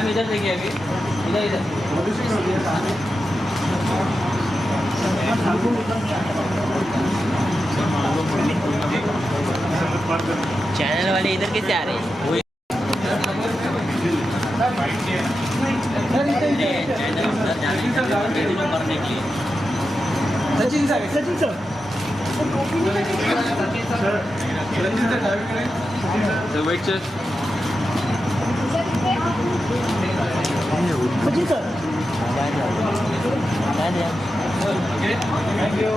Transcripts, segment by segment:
Ma'am इधर देखिए अभी, इधर इधर चैनल वाले इधर कैसे आ रहे हैं? चैनल उधर जाने के लिए मरने के लिए। Sachin sir wait sir Sachin sir thank you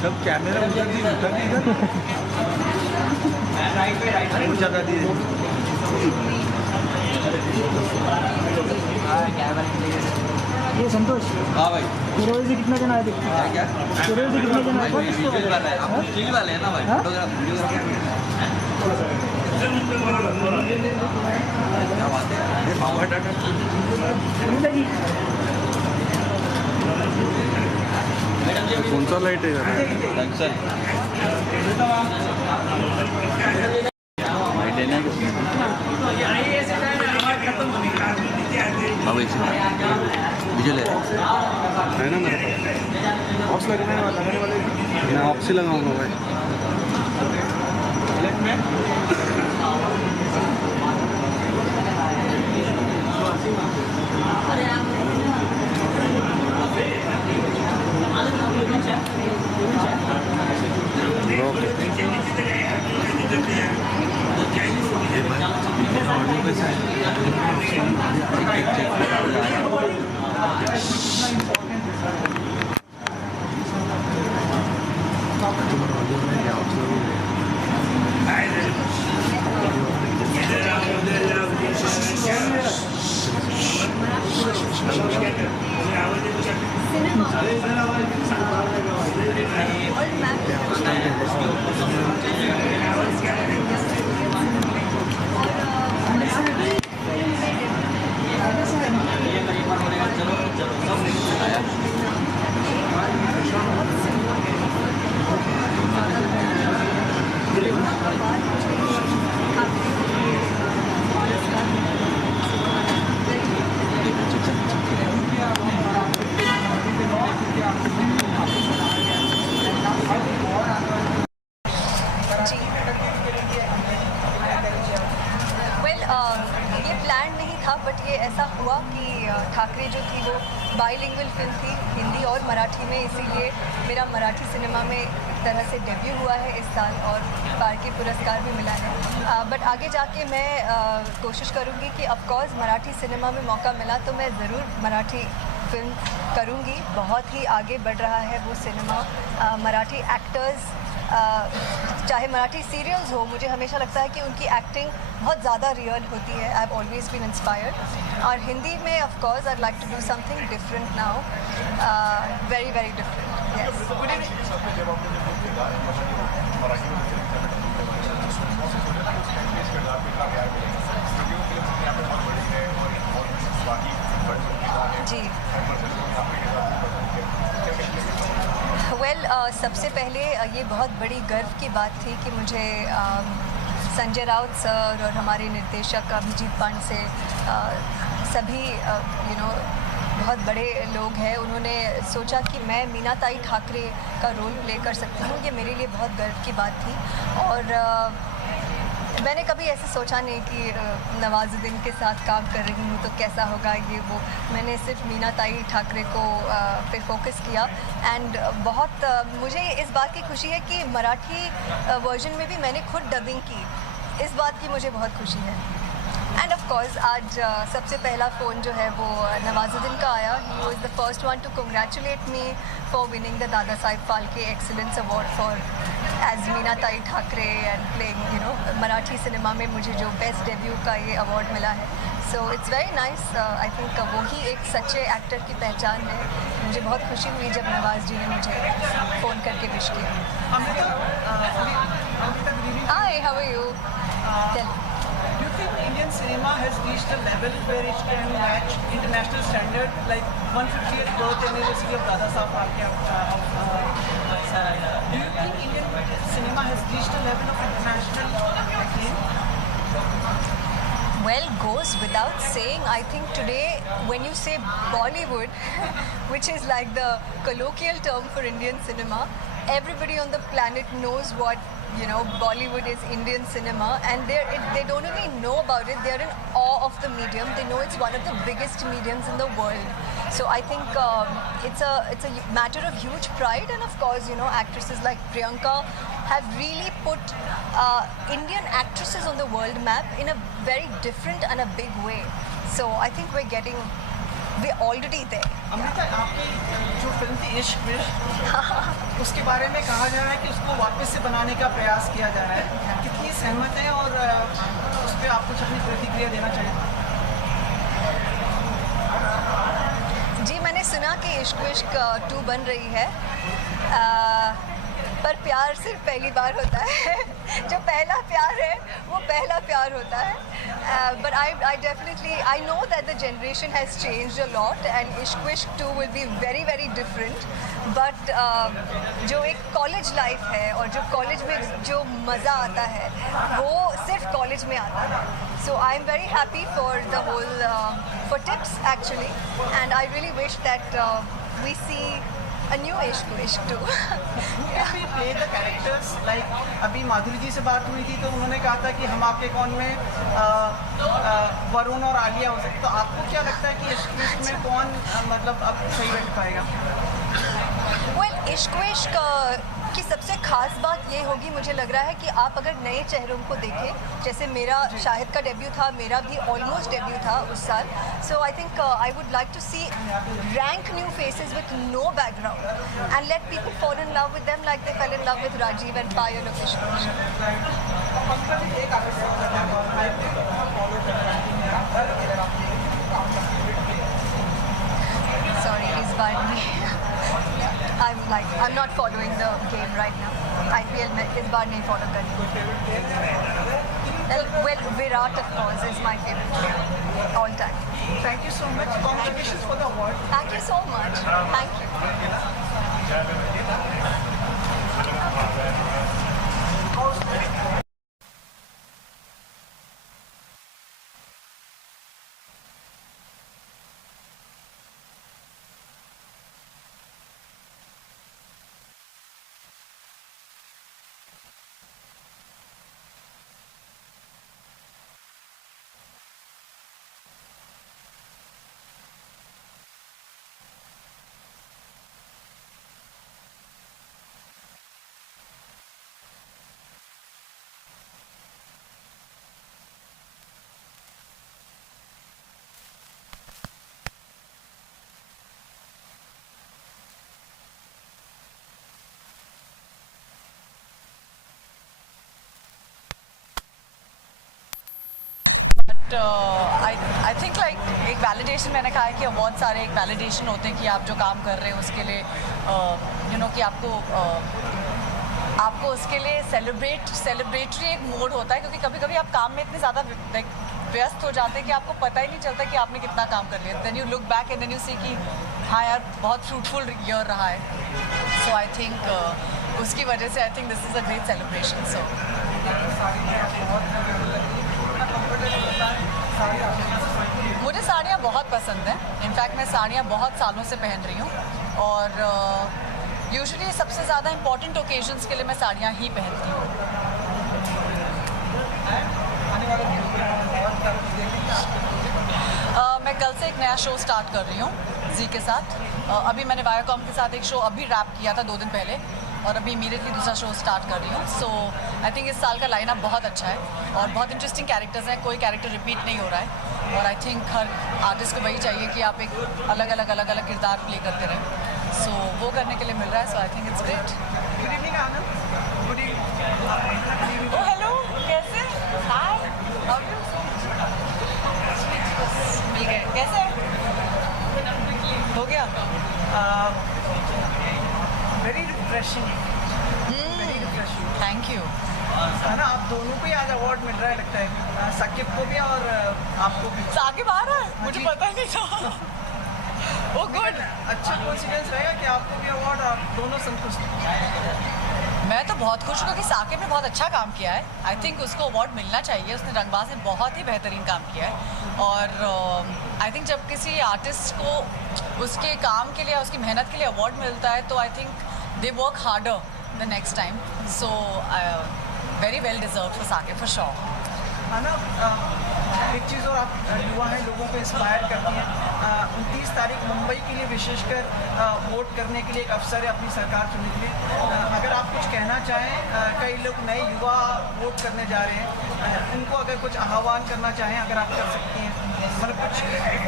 सब कैमरा उधर जगह दी ये संतोष। हाँ भाई सूरज से कितना जन आए थे? क्या सूरज से कितना जन आए थे? वीडियो वाले हैं ना भाई, फोटोग्राफ क्या बात है। कौन सा लाइट है लाइट है ना विजुअल है ना मेरे ऑप्स लगाने वाले मैं ऑप्स ही लगाऊंगा भाई। ये प्लान नहीं था, बट ये ऐसा हुआ कि ठाकरे जो थी वो बाइलिंगुअल फिल्म थी, हिंदी और मराठी में, इसीलिए मेरा मराठी सिनेमा में एक तरह से डेब्यू हुआ है इस साल और फाल्के पुरस्कार भी मिला है। बट आगे जाके मैं कोशिश करूँगी कि ऑफकोर्स मराठी सिनेमा में मौका मिला तो मैं ज़रूर मराठी फिल्म करूँगी। बहुत ही आगे बढ़ रहा है वो सिनेमा। मराठी एक्टर्स, चाहे मराठी सीरियल्स हो, मुझे हमेशा लगता है कि उनकी एक्टिंग बहुत ज़्यादा रियल होती है। I have always been inspired. और हिंदी में of course I like to do something different now, very very different. जी सबसे पहले ये बहुत बड़ी गर्व की बात थी कि मुझे संजय राउत सर और हमारे निर्देशक अभिजीत पांडे से सभी बहुत बड़े लोग हैं, उन्होंने सोचा कि मैं मीनाताई ठाकरे का रोल प्ले कर सकती हूँ। ये मेरे लिए बहुत गर्व की बात थी। और मैंने कभी ऐसे सोचा नहीं कि नवाजुद्दीन के साथ काम कर रही हूँ तो कैसा होगा ये वो। मैंने सिर्फ मीनाताई ठाकरे को पे फोकस किया। एंड बहुत मुझे इस बात की खुशी है कि मराठी वर्जन में भी मैंने खुद डबिंग की। इस बात की मुझे बहुत खुशी है। एंड ऑफ कोर्स आज सबसे पहला फ़ोन जो है वो नवाजुद्दीन का आया. He was the first one to congratulate me for winning the Dada Saheb Phalke excellence award for as Meena Tai Thackeray and playing you know Marathi cinema में मुझे जो बेस्ट डेब्यू का ये अवार्ड मिला है. सो it's very nice. I think वही एक सच्चे एक्टर की पहचान है. मुझे बहुत खुशी हुई जब नवाज जी ने मुझे फ़ोन करके विश किया. Hi, how are you? Do you think Indian cinema has reached a level where it can match international standard, like 150th birth anniversary of Dada Saab Phalke? Do you think Indian cinema has reached a level of international acclaim? Well, goes without saying. I think today when you say Bollywood, which is like the colloquial term for Indian cinema, everybody on the planet knows what Bollywood is Indian cinema, and they don't only know about it, they're in awe of the medium. They know it's one of the biggest mediums in the world. So I think it's a matter of huge pride, and of course actresses like Priyanka have really put Indian actresses on the world map in a very different and a big way. So I think we're already there. Amrita, आपकी जो film थी इश्क विश्क, उसके बारे में कहा जा रहा है कि उसको वापस से बनाने का प्रयास किया जा रहा है. कितनी सहमत है और उस पर आप कुछ अपनी प्रतिक्रिया देना चाहिए? जी, मैंने सुना कि इश्क विश्क 2 बन रही है. पर प्यार सिर्फ पहली बार होता है. जो पहला प्यार है वो पहला प्यार होता है. But I definitely know that the generation has changed a lot and Ishq Vishk 2 will be very very different. But जो एक कॉलेज लाइफ है और जो कॉलेज में जो मज़ा आता है वो सिर्फ कॉलेज में आता है. So I am very happy for the whole for tips actually, and I really wish that we see a new Ishq Vishk 2. Can we play the characters? Like अभी माधुरी जी से बात हुई थी तो उन्होंने कहा था कि हम आपके कौन में वरुण और आलिया हो सकते. तो आपको क्या लगता है कि इश्क विश्क में कौन मतलब अब सही बैठ पाएगा? Well, इश्क विश्क की सबसे खास बात ये होगी, मुझे लग रहा है कि आप अगर नए चेहरों को देखें, जैसे मेरा शाहिद का डेब्यू था, मेरा भी ऑलमोस्ट डेब्यू था उस साल. So I think I would like to see rank new faces with no background and let people fall in love with them like they fell in love with Rajeev and Payal of Ishq Vishk. Sorry, इस बार नहीं. I'm not following the game right now. IPL में इस बार नहीं follow कर रही. Well, Virat of course is my favorite player all time. Thank you so much. Congratulations for the award. Thank you so much. Thank you. I think like एक validation, मैंने कहा है कि बहुत सारे एक वैलिडेशन होते हैं कि आप जो काम कर रहे हो उसके लिए कि आपको उसके लिए सेलिब्रेटरी एक मोड होता है, क्योंकि कभी कभी आप काम में इतने ज़्यादा व्यस्त हो जाते हैं कि आपको पता ही नहीं चलता कि आपने कितना काम कर लिया. Then you look back and then you see कि हाँ यार बहुत फ्रूटफुल ईयर रहा है. सो आई थिंक उसकी वजह से I think this is a great celebration. So मुझे साड़ियाँ बहुत पसंद हैं. इनफैक्ट मैं साड़ियाँ बहुत सालों से पहन रही हूँ और यूजुअली सबसे ज़्यादा इम्पॉर्टेंट ओकेजन्स के लिए मैं साड़ियाँ ही पहनती हूँ. मैं कल से एक नया शो स्टार्ट कर रही हूँ जी के साथ. अभी मैंने वायाकॉम के साथ एक शो अभी रैप किया था 2 दिन पहले, और अभी इमीडिएटली दूसरा शो स्टार्ट कर रही हूँ। सो आई थिंक इस साल का लाइनअप बहुत अच्छा है और बहुत इंटरेस्टिंग कैरेक्टर्स हैं, कोई कैरेक्टर रिपीट नहीं हो रहा है और आई थिंक हर आर्टिस्ट को वही चाहिए कि आप एक अलग अलग किरदार प्ले करते रहें। सो वो करने के लिए मिल रहा है, so I think it's great. Good evening Anand. Good evening. Oh hello, कैसे? Hi, how are you? मिल गए, कैसे? हो गया? Very refreshing, very refreshing. Thank you. है ना, आप दोनों को ही आज अवार्ड मिल रहा है लगता है, साकिब को भी और आपको भी। साकिब आ रहा है? मुझे पता ही नहीं था। ओ गुड। अच्छा कोइंसिडेंस रहेगा कि आपको भी अवार्ड, आप दोनों संतुष्ट हैं? मैं तो बहुत खुश हूँ क्योंकि साकिब ने बहुत अच्छा काम किया है। आई थिंक उसको अवार्ड मिलना चाहिए, उसने रंगबाज में बहुत ही बेहतरीन काम किया है और आई थिंक जब किसी आर्टिस्ट को उसके काम के लिए, उसकी मेहनत के लिए अवार्ड मिलता है तो I think they work harder the next time. So very well deserve for Sakib for sure. है ना, एक चीज़ और, आप युवा हैं, लोगों को इंस्पायर करती हैं। 29 तारीख मुंबई के लिए विशेषकर वोट करने के लिए एक अवसर है अपनी सरकार चुनने के लिए। अगर आप कुछ कहना चाहें, कई लोग नए युवा वोट करने जा रहे हैं, उनको अगर कुछ आह्वान करना चाहें, अगर आप कर सकती हैं, मतलब कुछ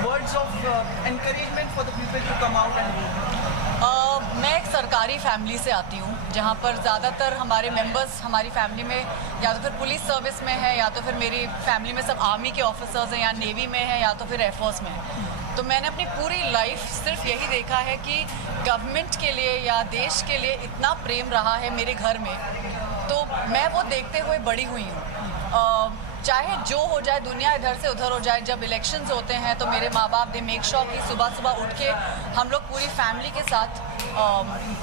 words of encouragement for the people to come out and vote. मैं एक सरकारी फैमिली से आती हूँ जहाँ पर ज़्यादातर हमारे मेंबर्स हमारी फैमिली में या तो फिर पुलिस सर्विस में है या तो फिर मेरी फैमिली में सब आर्मी के ऑफिसर्स हैं या नेवी में है या तो फिर एयरफोर्स में है। तो मैंने अपनी पूरी लाइफ सिर्फ यही देखा है कि गवर्नमेंट के लिए या देश के लिए इतना प्रेम रहा है मेरे घर में, तो मैं वो देखते हुए बड़ी हुई हूँ। चाहे जो हो जाए, दुनिया इधर से उधर हो जाए, जब इलेक्शंस होते हैं तो मेरे माँ बाप दे मेक श्योर कि सुबह सुबह उठ के हम लोग पूरी फैमिली के साथ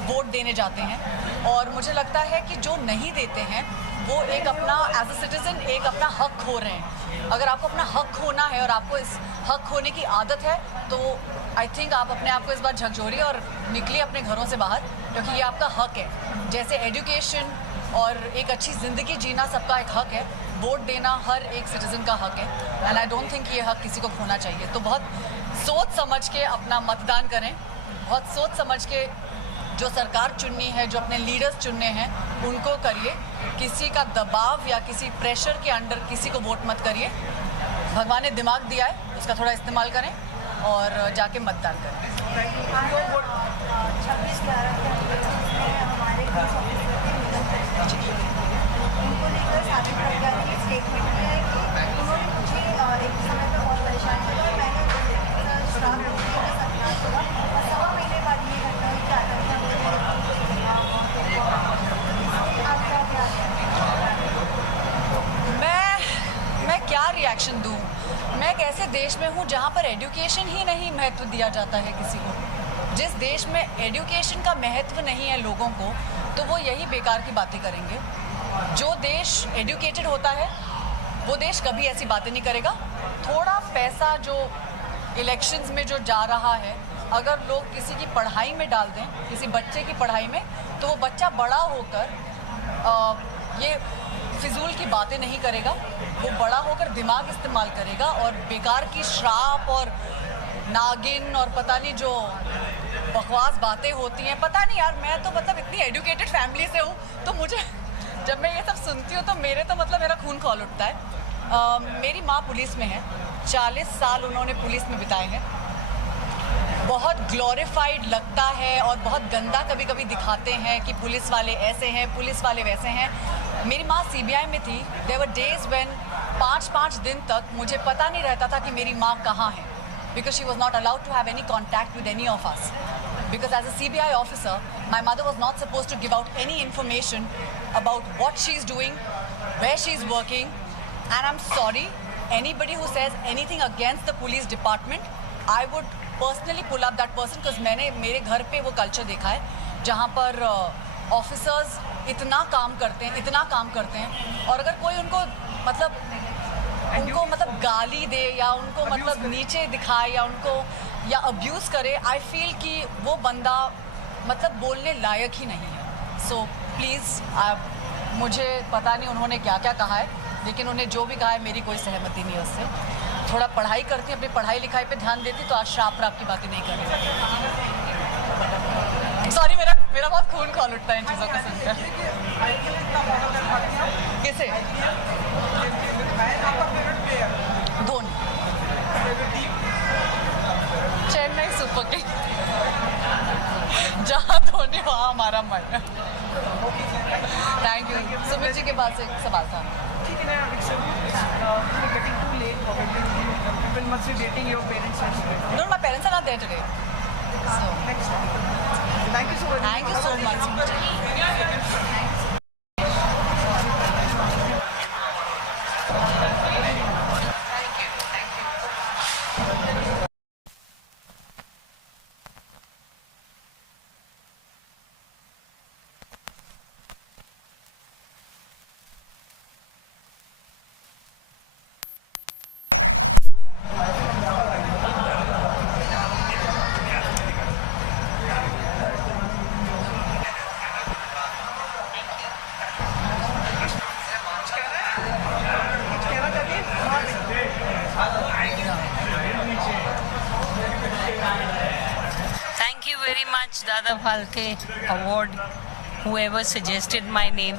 वोट देने जाते हैं और मुझे लगता है कि जो नहीं देते हैं वो एक अपना एज अ सिटीज़न एक अपना हक खो रहे हैं। अगर आपको अपना हक खोना है और आपको इस हक खोने की आदत है तो आई थिंक आप अपने आप को इस बार झकझोरिए और निकलिए अपने घरों से बाहर, क्योंकि ये आपका हक है। जैसे एजुकेशन और एक अच्छी ज़िंदगी जीना सबका एक हक है, वोट देना हर एक सिटीज़न का हक है एंड आई डोंट थिंक ये हक किसी को खोना चाहिए। तो बहुत सोच समझ के अपना मतदान करें, बहुत सोच समझ के जो सरकार चुननी है, जो अपने लीडर्स चुनने हैं उनको करिए। किसी का दबाव या किसी प्रेशर के अंडर किसी को वोट मत करिए। भगवान ने दिमाग दिया है, उसका थोड़ा इस्तेमाल करें और जाके मतदान करें। 26/11 हमारे उनको लेकर साबित प्रज्ञा ने स्टेटमेंट किया है कि उन्होंने मुझे एक समय पर बहुत परेशान किया और मैंने श्राप रोकने का सत्यानाश हुआ और 1.25 महीने बाद ये घटना हुई कि मैं क्या रिएक्शन दूँ? मैं एक ऐसे देश में हूँ जहाँ पर एजुकेशन ही नहीं महत्व दिया जाता है किसी को। जिस देश में एजुकेशन का महत्व नहीं है लोगों को, तो वो यही बेकार की बातें करेंगे। जो देश एजुकेटेड होता है वो देश कभी ऐसी बातें नहीं करेगा। थोड़ा पैसा जो इलेक्शंस में जो जा रहा है, अगर लोग किसी की पढ़ाई में डाल दें, किसी बच्चे की पढ़ाई में, तो वो बच्चा बड़ा होकर ये फिजूल की बातें नहीं करेगा, वो बड़ा होकर दिमाग इस्तेमाल करेगा और बेकार की श्राप और नागिन और पता नहीं जो बकवास बातें होती हैं। पता नहीं यार, मैं तो मतलब इतनी एजुकेटेड फैमिली से हूँ तो मुझे जब मैं ये सब सुनती हूँ तो मेरा खून खौल उठता है। मेरी माँ पुलिस में है, 40 साल उन्होंने पुलिस में बिताए हैं। बहुत ग्लोरीफाइड लगता है और बहुत गंदा कभी कभी दिखाते हैं कि पुलिस वाले ऐसे हैं, पुलिस वाले वैसे हैं। मेरी माँ CBI में थी। देयर वर डेज व्हेन 5-5 दिन तक मुझे पता नहीं रहता था कि मेरी माँ कहाँ है, because she was not allowed to have any contact with any of us. Because as a CBI officer, my mother was not supposed to give out any information about what she's doing, where she's working, and I'm sorry, anybody who says anything against the police department, I would personally pull up that person, because मैंने मेरे घर पे वो culture देखा है जहाँ पर officers इतना काम करते हैं और अगर कोई उनको मतलब गाली दे या उनको मतलब नीचे दिखाए या उनको या अब्यूज़ करे, आई फील कि वो बंदा मतलब बोलने लायक ही नहीं है। सो प्लीज़, मुझे पता नहीं उन्होंने क्या क्या कहा है, लेकिन उन्हें जो भी कहा है मेरी कोई सहमति नहीं है उससे। थोड़ा पढ़ाई करती, अपनी पढ़ाई लिखाई पे ध्यान देती तो आज श्राप की बातें नहीं कर रही। सॉरी, मेरा मेरा बहुत खून खौल उठता है इन चीज़ों को सुनकर। किसे? धोनी। Chennai super king. जहाँ धोनी वहाँ हमारा मन है। Thank you. सुमित जी के पास एक सवाल था। ठीक है, getting too late probably. People must be dating your parents and stuff. No, my parents are not there today. So, Next time. Thank you so much. thank you so much, Sumit ji. Thank you very much, Dada Phalke Award, whoever suggested my name.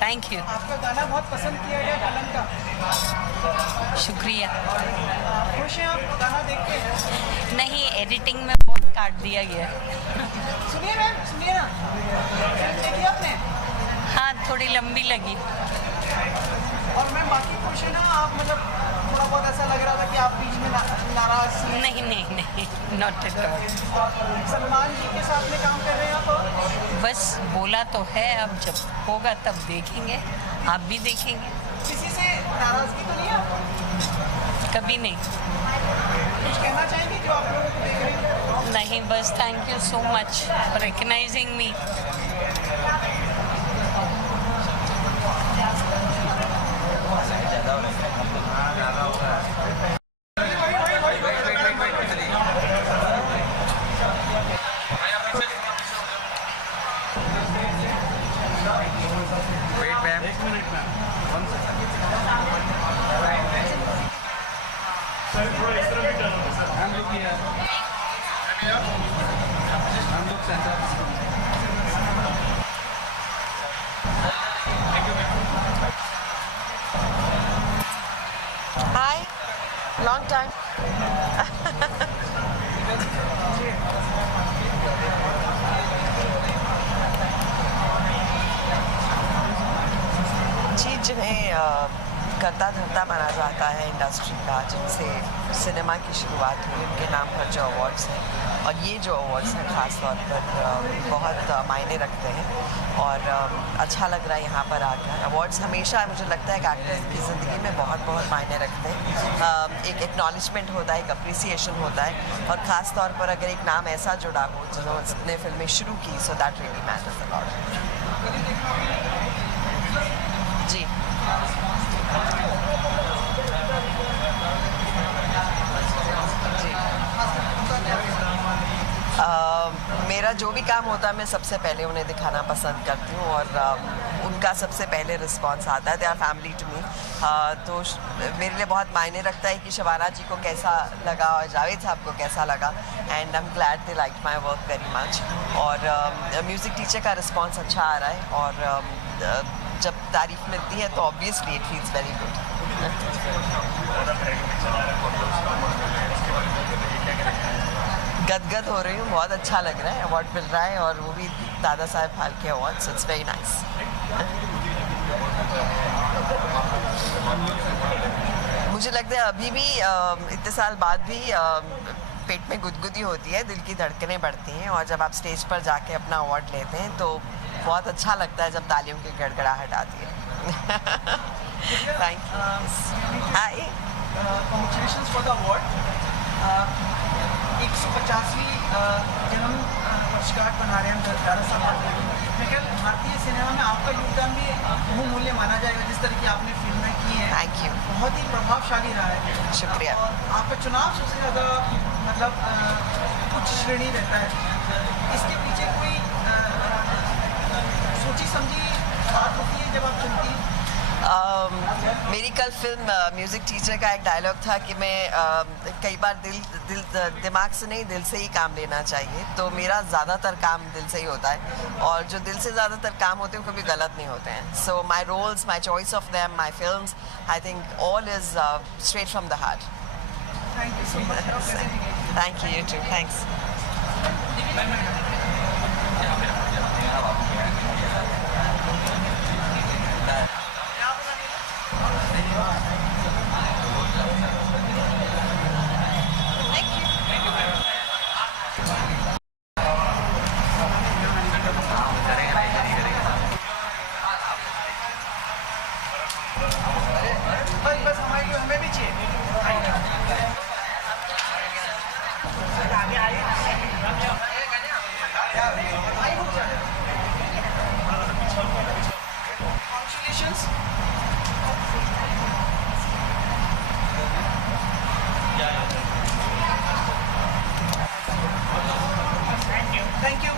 Thank you. आपका गाना बहुत पसंद किया गया कलम का। शुक्रिया। खुश हैं आप गाना देख के? नहीं, एडिटिंग में बहुत काट दिया गया। सुनिए मैम, सुनिए ना। फिल्म देखी आपने? हाँ, थोड़ी लंबी लगी। और मैम बाकी खुश है ना आप? मतलब थोड़ा बहुत ऐसा लग रहा था कि आप बीच में नाराज थे। नहीं, नॉट एट ऑल। सलमान जी के साथ में काम कर रहे हैं आप? बस बोला तो है, अब जब होगा तब देखेंगे। आप भी देखेंगे। किसी से नाराजगी तो नहीं है आपको? कभी नहीं। कुछ कहना चाहेंगे जो आप लोगों को देख रहे हैं? नहीं, बस thank you so much for recognising me. Hi, long time. जी, जिन्हें करता धरता माना जाता है इंडस्ट्री का, जिनसे सिनेमा की शुरुआत हुई, उनके नाम पर जो अवार्ड्स हैं, और ये जो अवार्ड्स हैं ख़ास तौर पर बहुत मायने रखते हैं। और अच्छा लग रहा है यहाँ पर आकर। अवार्ड्स हमेशा मुझे लगता है कि एक्टर्स की ज़िंदगी में बहुत मायने रखते हैं। एक एक्नॉलेजमेंट होता है, एक अप्रिसिएशन होता है, और ख़ास तौर पर अगर एक नाम ऐसा जुड़ा हो जिन्होंने फिल्में शुरू की, so that really matters a lot. जी, मेरा जो भी काम होता है मैं सबसे पहले उन्हें दिखाना पसंद करती हूँ, और उनका सबसे पहले रिस्पांस आता है। They are family to me. तो मेरे लिए बहुत मायने रखता है कि शबाना जी को कैसा लगा और जावेद साहब को कैसा लगा, and I am glad they like my work very much. और म्यूज़िक टीचर का रिस्पांस अच्छा आ रहा है, और जब तारीफ मिलती है तो obviously it feels very good. गदगद हो रही हूँ, बहुत अच्छा लग रहा है। अवार्ड मिल रहा है, और वो भी Dada Saheb Phalke award, so it's very nice. मुझे लगता है अभी भी इतने साल बाद भी पेट में गुदगुदी होती है, दिल की धड़कनें बढ़ती हैं, और जब आप स्टेज पर जाके अपना अवार्ड लेते हैं तो बहुत अच्छा लगता है जब तालियों की गड़गड़ाहट आती है। Thank you. Hi, Congratulations for the award. 150वीं जन्म वर्षगांठ मना रहे हैं हम दादा साहब। मैं क्या भारतीय सिनेमा में आपका योगदान भी बहुमूल्य माना जाएगा, जिस तरह की आपने फिल्में की हैं। Thank you. बहुत ही प्रभावशाली रहा है। शुक्रिया। और आपका चुनाव सबसे ज़्यादा मतलब उच्च श्रेणी रहता है। इसके पीछे कोई सोची समझी बात होती है जब आप चुनती हैं? मेरी कल फिल्म म्यूज़िक टीचर का एक डायलॉग था कि मैं कई बार दिमाग से नहीं दिल से ही काम लेना चाहिए, तो मेरा ज़्यादातर काम दिल से ही होता है और जो दिल से ज़्यादातर काम होते हैं कभी गलत नहीं होते हैं. So my roles, my choice of them, my films, I think all is straight from the heart. Thank you so much for presenting it. Thank you, you too. Thanks. बस हमें भी चाहिए. Congratulations. Thank you.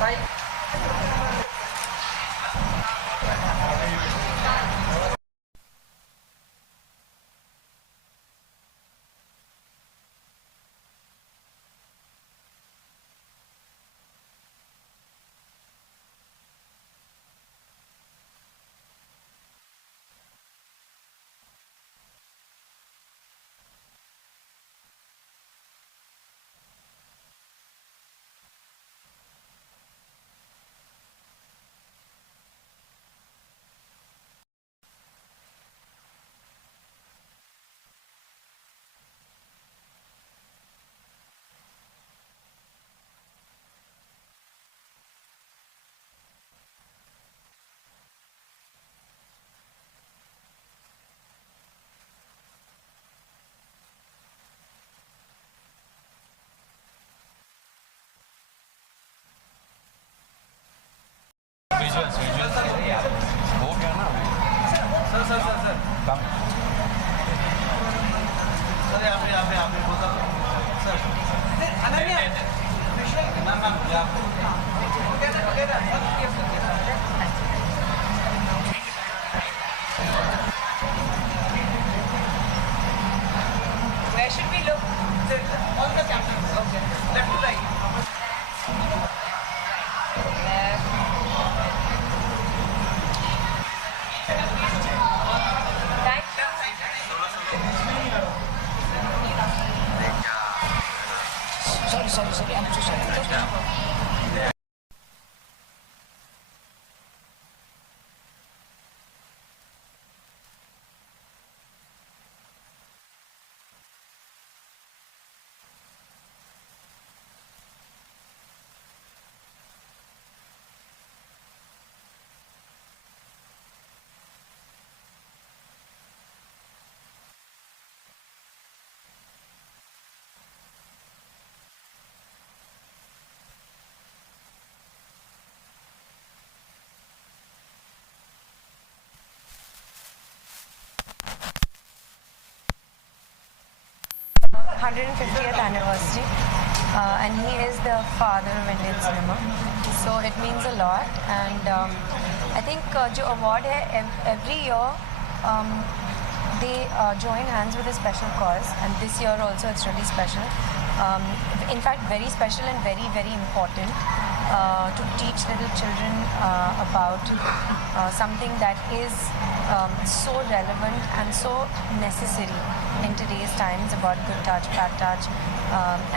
Bye. Where should we look? All the captions. Okay. Left to right. Left. Thank you. Sorry. I'm so sorry. th anniversary, and he is the father of Indian cinema, so it means a lot. And I think जो award है every year they join hands with a special cause, and this year also it's really special. In fact, very special and very, very important to teach little children about something that is so relevant and so necessary in today's times, about good touch, bad touch,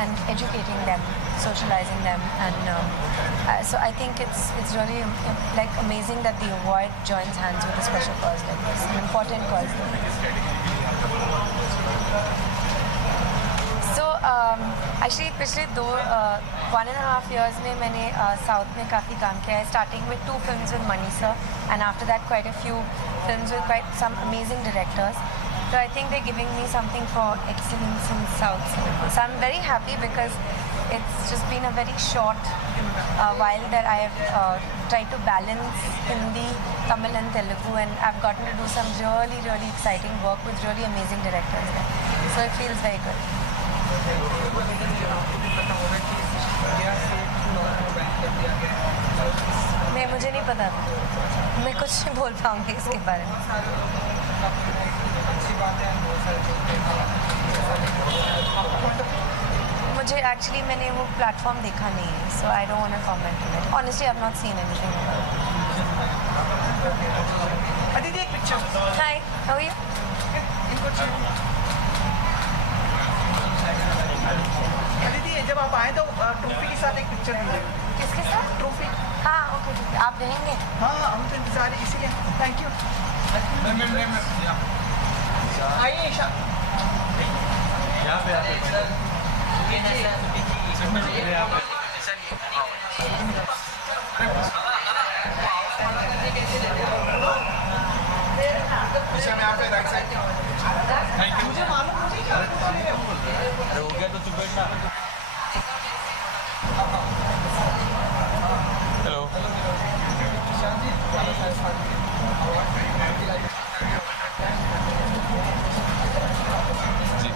and educating them, socializing them. And so I think it's really like amazing that the award joins hands with a special cause like this, an important cause like this. So actually पिछले 1.5 years में मैंने south में काफ़ी काम किया है. Starting with 2 films with Mani sir, and after that quite a few films with quite some amazing directors. So I think they're giving me something for excellence in South. So I'm very happy because it's just been a very short while that I have tried to balance Hindi, Tamil and Telugu, and I've gotten to do some really, really exciting work with really amazing directors there. So it feels very good. नहीं, मुझे नहीं पता था, मैं कुछ नहीं बोल पाऊँगी इसके बारे में। मुझे एक्चुअली मैंने वो प्लेटफॉर्म देखा नहीं है, so I don't want to comment on it. Honestly I have not seen anything. Aditi एक picture. Hi, how are you? Aditi जब आप आए तो ट्रॉफी के साथ एक पिक्चर लीजिए। किसके साथ? ट्रॉफी। हाँ, ओके, आप रहेंगे? हाँ हम तो इंतजार है इसीलिए। Thank you. आइए ईशा। मुझे मालूम मुझे क्या अरे हो गया तो चुप बैठना। हेलो। जी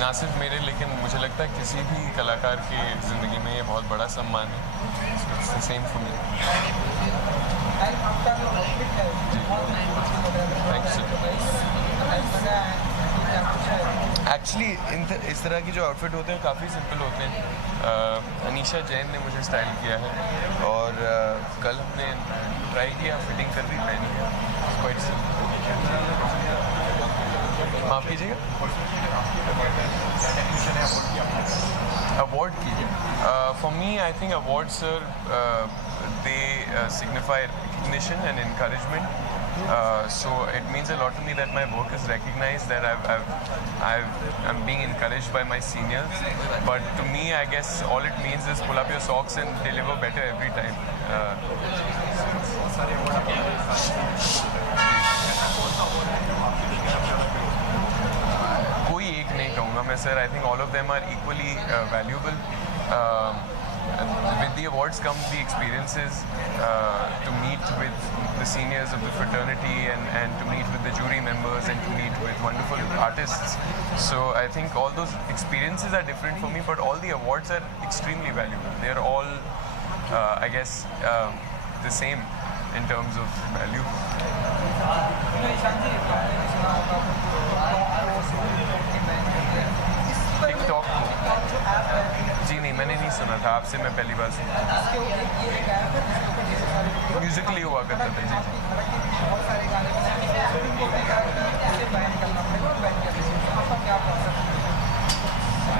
ना सिर्फ मेरे, लेकिन मुझे लगता है किसी भी कलाकार की ज़िंदगी में ये बहुत बड़ा सम्मान है। Same for me. Thank you. Actually इस तरह की जो आउटफिट होते हैं काफ़ी सिंपल होते हैं। अनीशा जैन ने मुझे स्टाइल किया है और कल हमने ट्राई किया, फिटिंग कर दी, पहनी है। Quite simple. माफ़ कीजिएगा, अवार्ड की। For me I think awards they signify recognition and encouragement. So it means a lot to me that my work is recognized, that I'm being encouraged by my seniors. But to me, I guess all it means is pull up your socks and deliver better every time. कोई एक नहीं कहूँगा मैं sir. I think all of them are equally valuable. With the awards come the experiences to meet with the seniors of the fraternity and to meet with the jury members and to meet with wonderful artists. So I think all those experiences are different for me, but all the awards are extremely valuable. They are all, I guess, the same in terms of value. TikTok जी नहीं, मैंने नहीं सुना था, आपसे मैं पहली बार सुना. Musically हुआ करता था जी.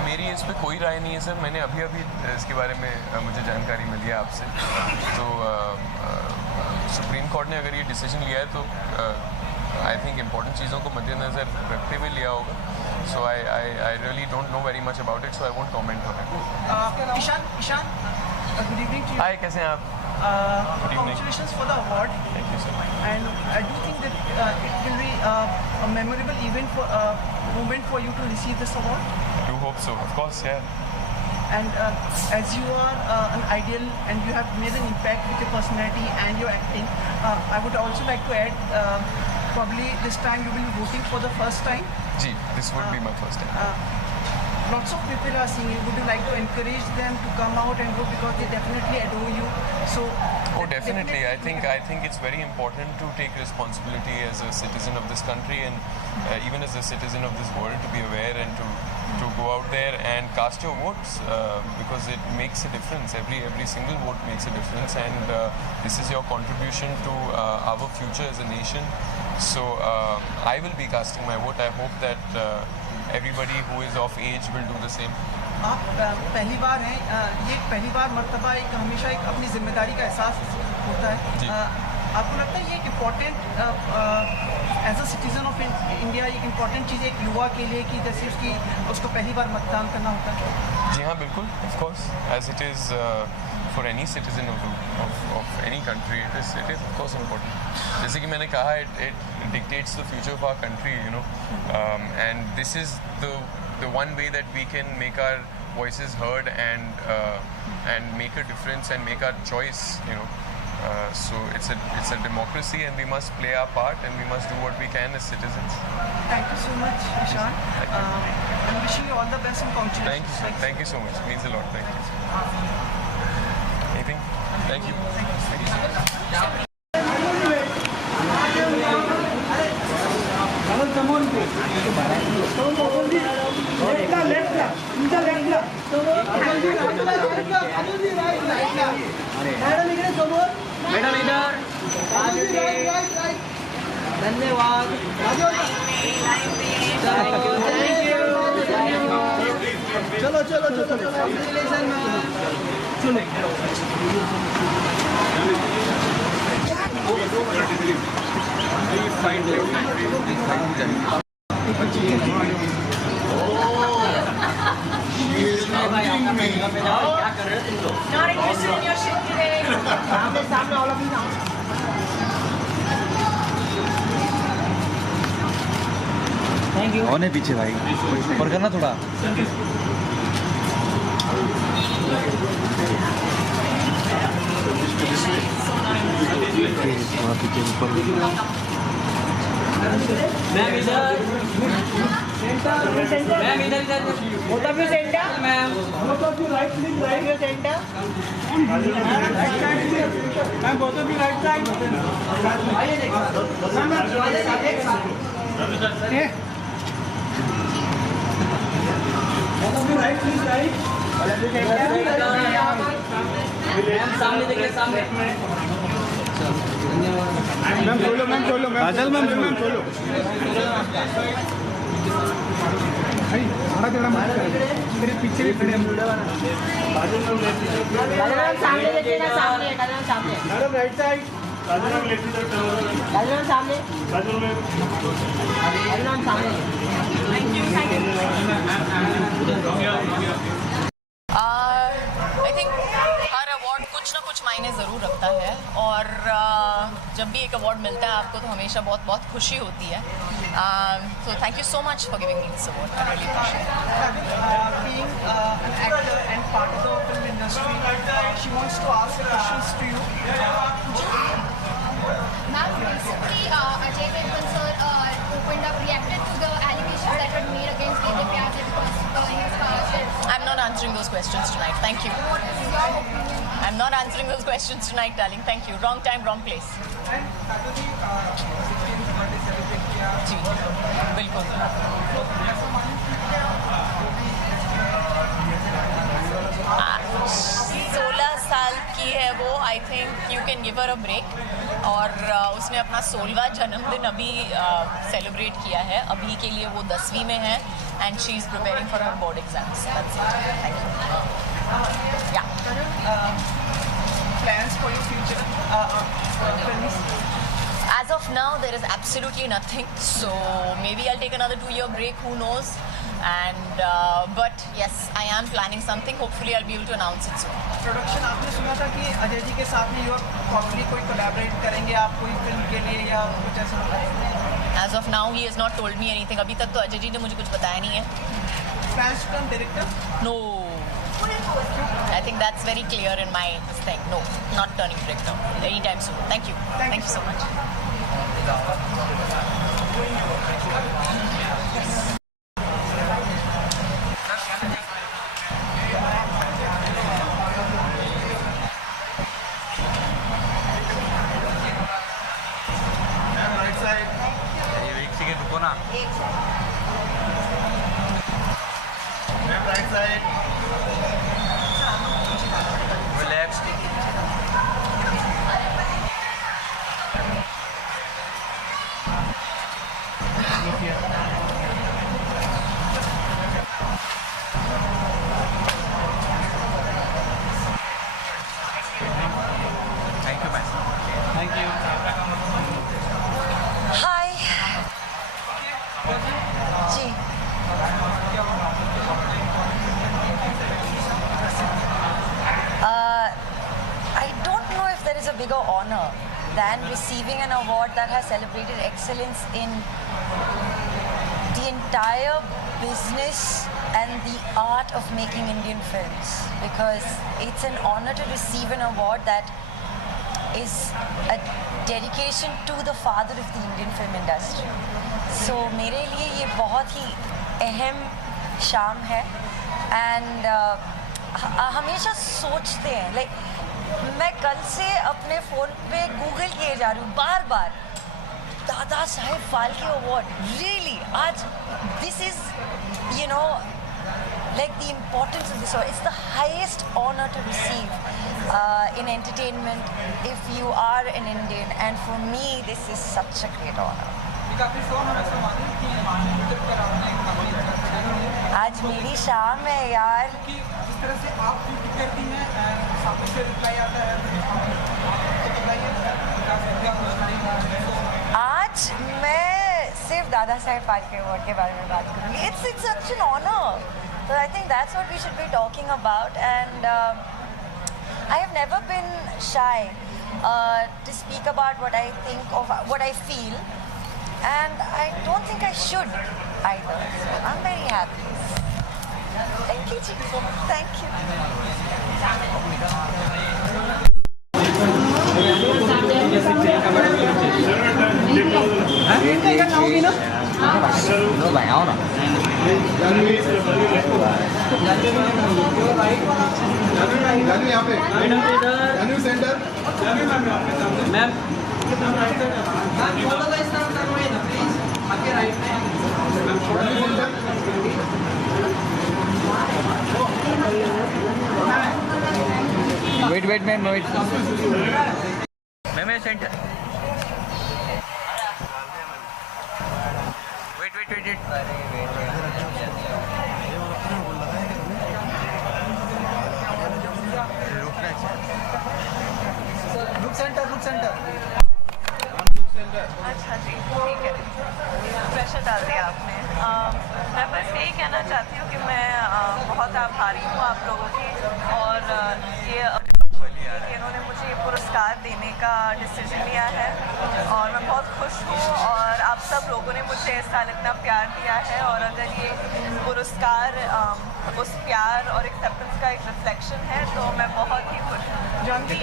मेरी इस पे कोई राय नहीं है सर. मैंने अभी इसके बारे में मुझे जानकारी मिली है आपसे. तो सुप्रीम कोर्ट ने अगर ये डिसीजन लिया है तो आई थिंक इम्पोर्टेंट चीज़ों को मद्देनज़र रखते हुए लिया होगा. So I really don't know very much about it, so I won't comment on it. Ishan, good evening to you. Hi, कैसे हैं आप? Good evening. Congratulations for the award. Thank you, sir. And I do think that it will be a memorable moment for you to receive this award. I do hope so. Of course, yeah. And as you are an ideal and you have made an impact with your personality and your acting, I would also like to add, probably this time you will be voting for the first time. Gee, this would be my first time. Lots of people are singing. Would you like to encourage them to come out and vote because they definitely adore you? So. Oh, definitely. I think it's very important to take responsibility as a citizen of this country and even as a citizen of this world to be aware and to go out there and cast your votes because it makes a difference. Every single vote makes a difference, and this is your contribution to our future as a nation. So I will be casting my vote. I hope that everybody who is of age will do the same. आप पहली बार हैं, ये पहली बार मर्तबा एक हमेशा एक अपनी जिम्मेदारी का एहसास होता है. आपको लगता है ये एक important as a citizen of India एक इम्पॉर्टेंट चीज़ एक युवा के लिए कि जैसे उसको पहली बार मतदान करना होता है? जी हाँ, बिल्कुल. Of course, as it is for any citizen of any country, it is of course important. जैसे कि मैंने कहा, it dictates the future of our country, you know, and this is the one way that we can make our voices heard and make a difference and make our choice, you know, So it's a democracy, and we must play our part, and we must do what we can as citizens. Thank you so much, Ishan. I'm wishing you all the best and congratulations. Thank you so much. It means a lot. Thank you. Anything? Thank you. Madam इधर धन्यवाद चलो चलो चलो thank you. होने पीछे भाई ऊपर करना थोड़ा। मैम इधर मैम इधर both of you centre ma'am both of you right please right your centre ma'am both of you right side आइए देखिए मैम राइट प्लीज राइट सामने देखिए सामने मैम खोलो मैम खोलो मैम काजल मैम खोलो मेरे पीछे भी खड़े हम सामने देखिए ना सामने सामने मैडम राइट साइड सामने आई थिंक हर अवार्ड कुछ ना कुछ मायने ज़रूर रखता है और जब भी एक अवार्ड मिलता है आपको तो हमेशा बहुत बहुत खुशी होती है। So thank you so much for giving me this award. I really appreciate it. Being an actor and part of the film industry, she wants to ask questions to you. Ma'am, recently Ajay Devgn sir opened up, reacted to the allegations that were made against Vedya Pyar because in his past. I'm not answering those questions tonight. Thank you. I'm not answering those questions tonight, darling. Thank you. Wrong time, wrong place. जी बिल्कुल। 16 साल की है वो। I think you can give her a break. और उसने अपना 16वां जन्मदिन अभी सेलिब्रेट किया है। अभी के लिए वो 10वीं में है and she is preparing for her board exams. Thank you. या Plans for your future? As of now, there is absolutely nothing. So maybe I'll take another 2-year break. Who knows? And but yes, I am planning something. Hopefully, I'll be able to announce it soon. Production आपने सुना था कि अजय जी के साथ में और properly कोई collaborate करेंगे आप कोई फिल्म के लिए या कुछ ऐसा? As of now, he has not told me anything. अभी तक तो अजय जी ने मुझे कुछ बताया नहीं है. Plans to become director? No. I think that's very clear in my thing. No, not turning director anytime soon. Thank you. Thank you so much. Right side. Relax. Thank you, man. Thank you. Hi. Ji. I don't know if there is a bigger honor than receiving an award that has celebrated excellence in the entire business and the art of making Indian films, because it's an honor to receive an award that is a dedication to the father of the Indian film industry. So मेरे लिए ये बहुत ही अहम शाम है and हमेशा सोचते हैं like मैं कल से अपने फ़ोन पे गूगल किए जा रही हूँ बार बार दादा साहेब फाल्के अवार्ड रियली आज this is you know like the importance of this award. It's the highest honor to receive in entertainment if you are an Indian, and for me this is such a great honor. आज मेरी शाम है यार. जिस तरह से आप tweet करती हैं सामने से रिप्लाई आता है आज मैं सिर्फ दादा साहेब फाल्के अवार्ड के बारे में बात करूँगी. It's such an honor. So I think that's what we should be talking about, and I have never been shy to speak about what I think of what I feel, and I don't think I should either. So I'm very happy. Thank you, Chico. Thank you. Wait, ma'am, wait. Ma'am, center. Wait. Look center. अच्छा जी, ठीक है. Pressure डाल दिया आपने. मैं बस यही कहना चाहती हूँ कि मैं बहुत आभारी हूँ आप लोगों की, और ये इन्होंने मुझे ये पुरस्कार देने का डिसीजन लिया है, और मैं बहुत खुश हूँ. और आप सब लोगों ने मुझे इस साल इतना प्यार दिया है, और अगर ये पुरस्कार उस प्यार और एक्सेप्टेंस का एक रिफ्लेक्शन है तो मैं बहुत ही खुश हूँ. जानवी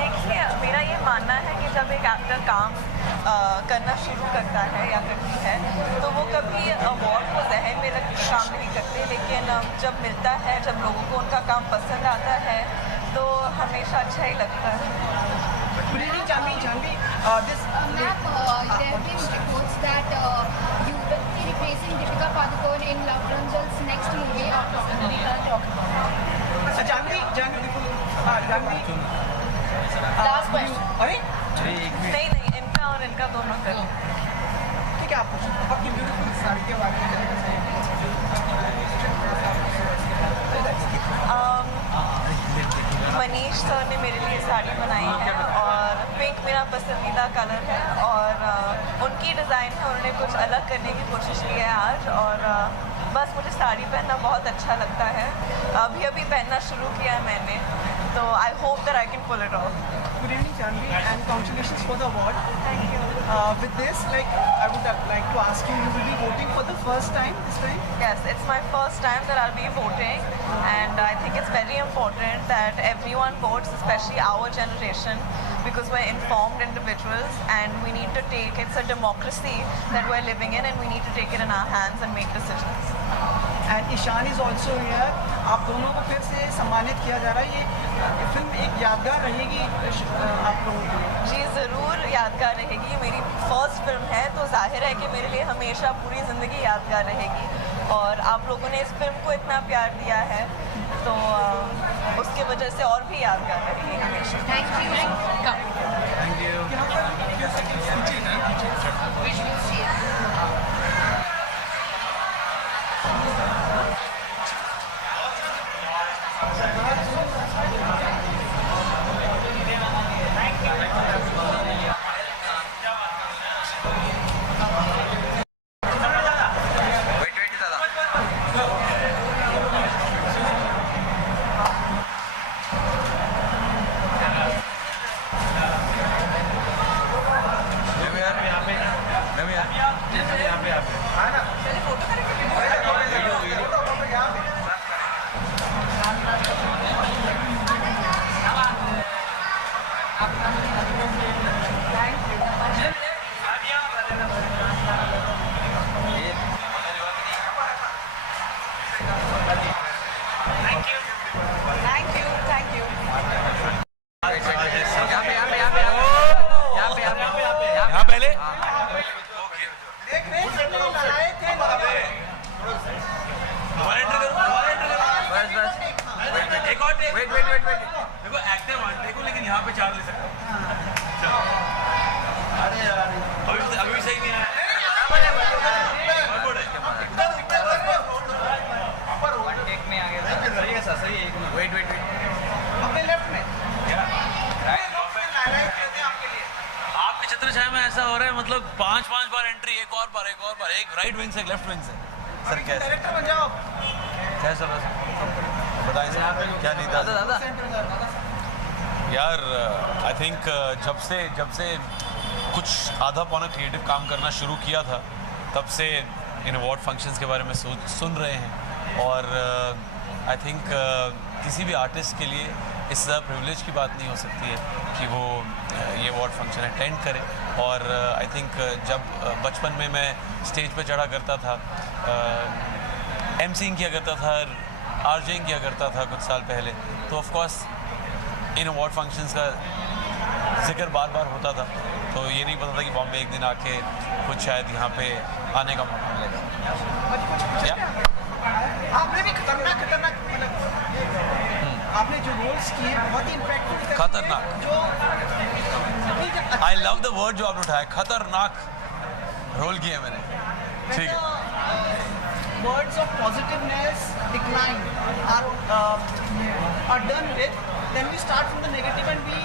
देखिए, मेरा ये मानना है कि जब एक एक्टर काम करना शुरू करता है या करती है तो वो कभी अवार्ड को जहन में रख के काम नहीं करते, लेकिन जब मिलता है, जब लोगों को उनका काम पसंद आता है तो हमेशा अच्छा ही लगता है. Ma'am, there have been reports that you will be replacing Deepika Padukone in Love Ranjal's next movie after Sangeeta. Janhvi last question. अरे नहीं, इनका और इनका दोनों करो. ठीक है, आप आपकी ब्यूटीफुल साड़ी के बारे में मनीष सर ने मेरे लिए साड़ी बनाई है, और पिंक मेरा पसंदीदा कलर है, और उनकी डिज़ाइन है, उन्होंने कुछ अलग करने की कोशिश की है आज, और बस मुझे साड़ी पहनना बहुत अच्छा लगता है. अभी पहनना शुरू किया है मैंने, तो I hope that I can pull it off. Good evening, Janvi, and congratulations for the award. Thank you. With this, I would like to ask you, you will be voting for the first time this time? Yes, it's my first time that I'll be voting, and I think it's very important that everyone votes, especially our generation, because we're informed individuals and we need to it's a democracy that we're living in, and we need to take it in our hands and make decisions. And Ishan is also here. आप दोनों को फिर से सम्मानित किया जा रहा है. ये फिल्म एक यादगार रहेगी आप लोगों के लिए. जी ज़रूर यादगार रहेगी. मेरी फर्स्ट फिल्म है तो जाहिर है कि मेरे लिए हमेशा पूरी ज़िंदगी यादगार रहेगी, और आप लोगों ने इस फिल्म को इतना प्यार दिया है तो उसकी वजह से और भी यादगार रहेगी हमेशा. Thank you. यहाँ पे 4 ले सकता हूँ। अरे यार अभी सही नहीं है। एक में आ गया सही है सर, सही है। वेट अपने लेफ्ट में आपके छत्र छाया में ऐसा हो रहा है, मतलब 5 बार एंट्री, एक और बार, एक राइट विंग से, एक लेफ्ट विंग से। सर कैसे डायरेक्टर बन जाओ। कैसा बताएं सर, क्या नहीं था यार? आई थिंक जब से कुछ आधा पौना क्रिएटिव काम करना शुरू किया था, तब से इन अवार्ड फंक्शंस के बारे में सुन रहे हैं। और आई थिंक किसी भी आर्टिस्ट के लिए इससे ज़्यादा प्रिविलेज की बात नहीं हो सकती है कि वो ये अवार्ड फंक्शन अटेंड करे। और आई थिंक जब बचपन में मैं स्टेज पे चढ़ा करता था, एमसीइंग किया करता था, आरजेइंग किया करता था कुछ साल पहले, तो of course in award functions का जिक्र बार बार होता था। तो ये नहीं पता था कि बॉम्बे एक दिन आके कुछ शायद यहाँ पे आने का मौका मिलेगा। आपने भी खतरनाक मतलब आपने जो रोल्स किए बहुत ही इम्पैक्टफुल, खतरनाक। आई लव द वर्ड जो आपने उठाया, खतरनाक रोल किए मैंने। ठीक है। words of positiveness decline are done with, then we start from the negative and we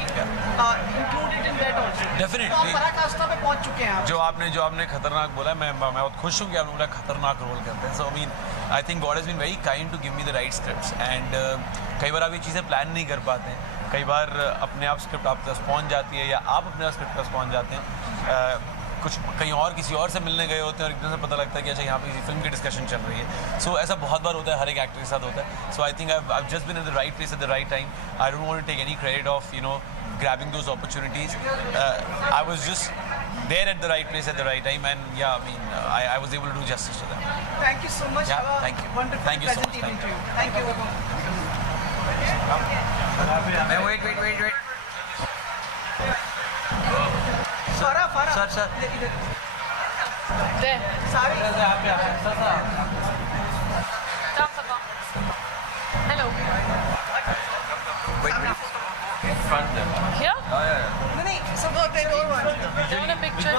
include it in that also. Definitely. तो आप पराकाष्ठा पे पहुंच चुके हैं आप। जो आपने खतरनाक बोला, मैं बहुत खुश हूँ कि आपने बोला खतरनाक रोल करते हैं। So I mean I think God has been very kind to give me the right scripts. And कई बार आप ये चीज़ें प्लान नहीं कर पाते हैं, कई बार अपने आप स्क्रिप्ट आप तक पहुँच जाती है या आप अपने आप स्क्रिप्ट तक पहुँच जाते हैं। कुछ कहीं और किसी और से मिलने गए होते हैं और एकदम से पता लगता है कि अच्छा यहाँ पे किसी फिल्म की डिस्कशन चल रही है। सो ऐसा बहुत बार होता है, हर एक एक्टर के साथ होता है। So I think I just been at the right place at the right time. I don't want to take any credit of grabbing those opportunities. I was just there at the right place at the right time, and yeah, I mean, I was able to do justice to them. Thank you so much. Yeah, thank you. Wonderful. Thank you so much. Thank you. Thank you. Wait. Farah. Sir. There. Sorry. Hello. Wait. Front there. Here? Oh yeah. No, so go there. Go on. Do you want a picture?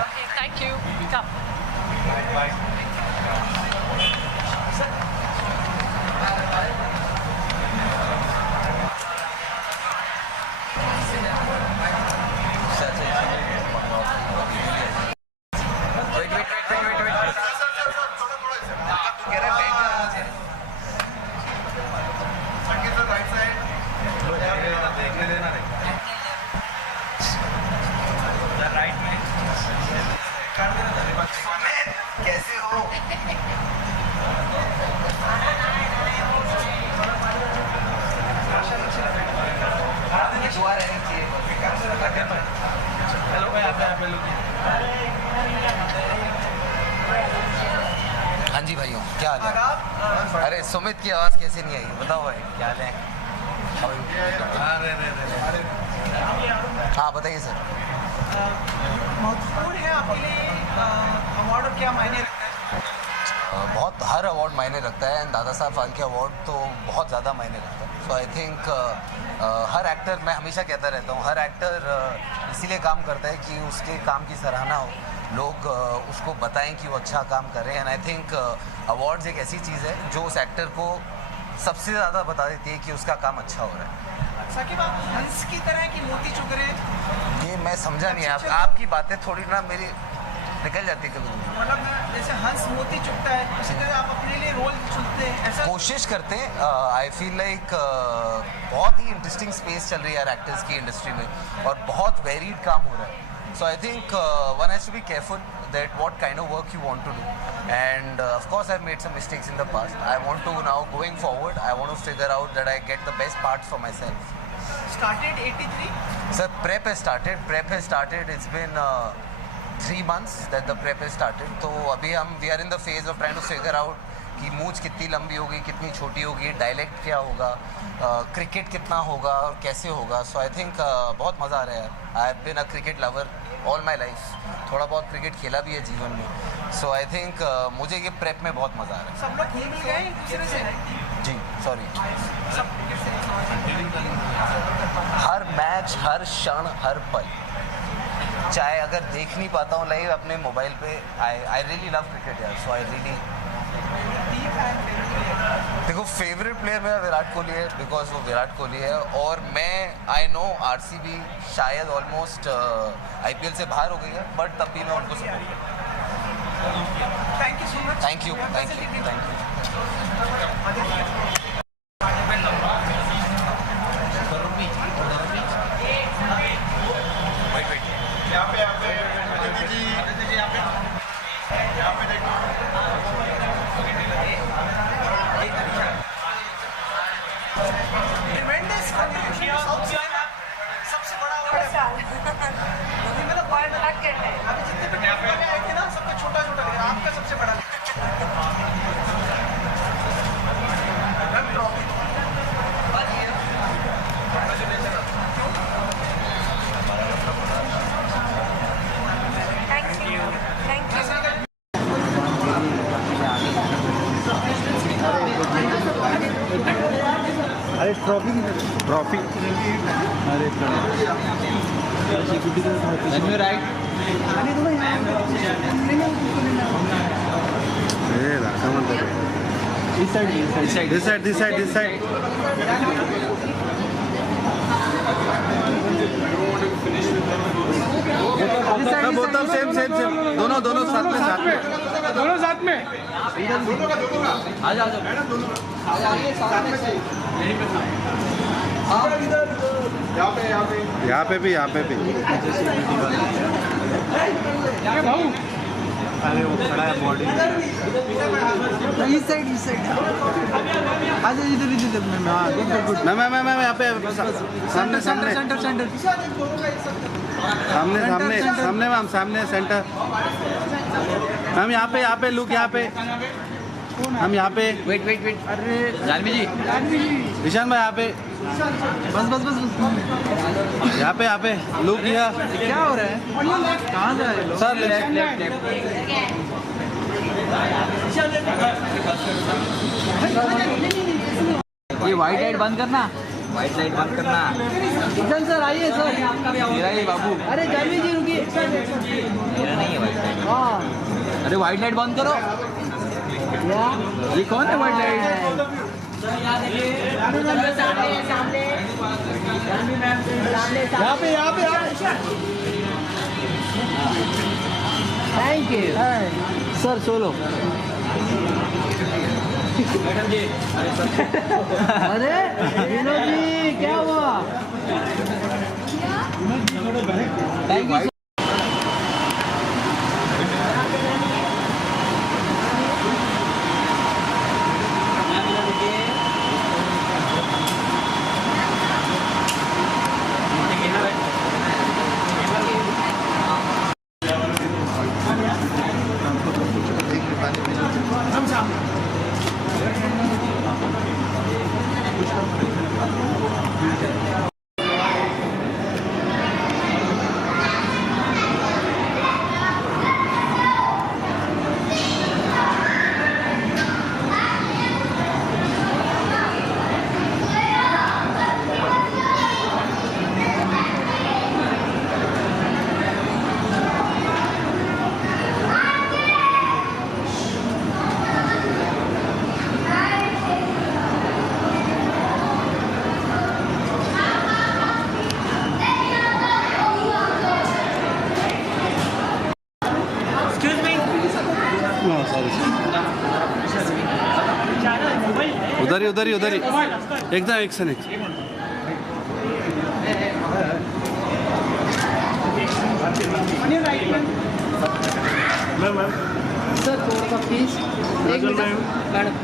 Okay, thank you. Come. Bye. कैसे हो? हाँ जी भाइयों, क्या हाल है? अरे सुमित की आवाज़ कैसे नहीं आई? बताओ भाई, क्या हाल है? हाँ बताइए सर। महत्वपूर्ण है आपके लिए अवार्ड और क्या मायने रखता है? बहुत, हर अवार्ड मायने रखता है। एंड दादा साहब फाल्के अवार्ड तो बहुत ज़्यादा मायने रखता है। So I think her actor, मैं हमेशा कहता रहता हूँ, हर एक्टर इसीलिए काम करता है कि उसके काम की सराहना हो, लोग उसको बताएं कि वो अच्छा काम कर रहे हैं। एंड आई थिंक अवार्ड्स एक ऐसी चीज़ है जो उस एक्टर को सबसे ज़्यादा बता देती है कि उसका काम अच्छा हो रहा है। साकिब, आप हंस की तरह की मोती चुग रहे हैं। ये मैं समझा नहीं, आपकी बातें थोड़ी ना मेरी निकल जाती है कभी। मतलब जैसे हंस मोती चुगता है, उसी तरह आप अपने लिए रोल चुनते हैं, ऐसा कोशिश करते हैं। आई फील लाइक बहुत ही इंटरेस्टिंग स्पेस चल रही है यार एक्टर्स की इंडस्ट्री में, और बहुत वेरीड काम हो रहा है। So I think one has to be careful that what kind of work you want to do, and of course I've made some mistakes in the past. I want to now, going forward, I want to figure out that I get the best parts for myself. Started 83? Sir, prep has started. It's been 3 months that the prep has started. तो अभी we are in the phase of trying to figure out कि मूंछ कितनी लंबी होगी, कितनी छोटी होगी, dialect क्या होगा, क्रिकेट कितना होगा और कैसे होगा. सो आई थिंक बहुत मज़ा आ रहा है यार. I have been a cricket lover all my life, थोड़ा बहुत क्रिकेट खेला भी है जीवन में. सो आई थिंक मुझे ये प्रेप में बहुत मज़ा आ रहा सब लोग खेल गए एक दूसरे से है. जी सॉरी. सब क्रिकेट से हर मैच, हर क्षण, हर पल, चाहे अगर देख नहीं पाता हूँ लाइव अपने मोबाइल पे, आई रियली लव क्रिकेट यार. सो आई रियली, देखो फेवरेट प्लेयर मेरा विराट कोहली है बिकॉज वो विराट कोहली है. और मैं आई नो आरसीबी शायद ऑलमोस्ट आईपीएल से बाहर हो गई है, बट तब भी मैं उनको सपोर्ट करता थैंक यू सो मच. हूँ. Thank you, thank you, thank you. ट्रेमेंडस contribution south cinema सबसे बड़ा अवार्ड है. मतलब वर्ल्ड अभी जितने भी ट्रॉफी आए थे ना सबका छोटा छोटा लगा, आपका सबसे बड़ा ट्रॉफी. अरे ट्रॉफी ट्रॉफी अरे right this side both same दोनों साथ में आ जाओ यहाँ पे भी अरे वो खड़ा है बॉडी इस साइड आजा इधर मैं यहाँ पे सामने मैम सामने सेंटर मैम यहाँ पे लुक यहाँ पे हम यहाँ पे वेट अरे जानवी जी ईशान भाई यहाँ पे बस यहाँ पे लुक किया क्या हो रहा है कहाँ जा रहे सर लेफ्ट ये वाइट लाइट बंद करना ईशान सर आइए सर मेरा ही बाबू अरे जानवी जी रुकिए मेरा नहीं है वाइट लाइट. हाँ अरे वाइट लाइट बंद करो. ये कौन है वाइट लाइट? यहाँ पे थैंक यू सर. सोलो अरे विनोद जी क्या हुआ? Thank you. उधर ही एकदम एक से एक सर थोड़ा सा प्लीज एक मिनट मैडम